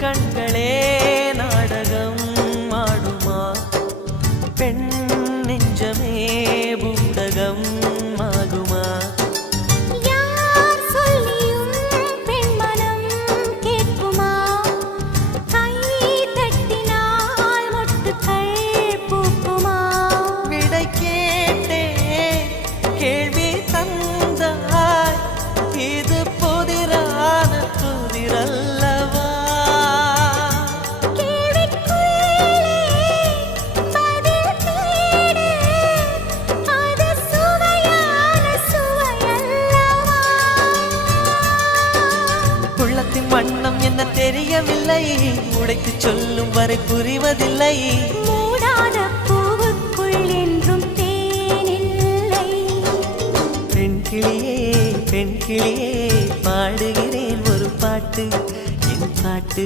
கண்களே நாடகம் ஆடுமா பெண் நெஞ்சமே பூடகம் ஆகுமா யார் சொல்லியும் பெண் மனம் கேட்குமா கை தட்டினால் மொட்டுக்கள் பூக்குமா விடை கேட்டே கேள்வி தந்தாய் இது புதிரான புதிரல்லவா உள்ளத்தின் வண்ணம் என்ன தெரியவில்லை உடைத்து சொல்லும் வரை புரிவதில்லை மூடாத பூவுக்குள் என்றும் தேனில்லை பெண் கிளியே பாடுகிறேன் ஒரு பாட்டு என் பாட்டு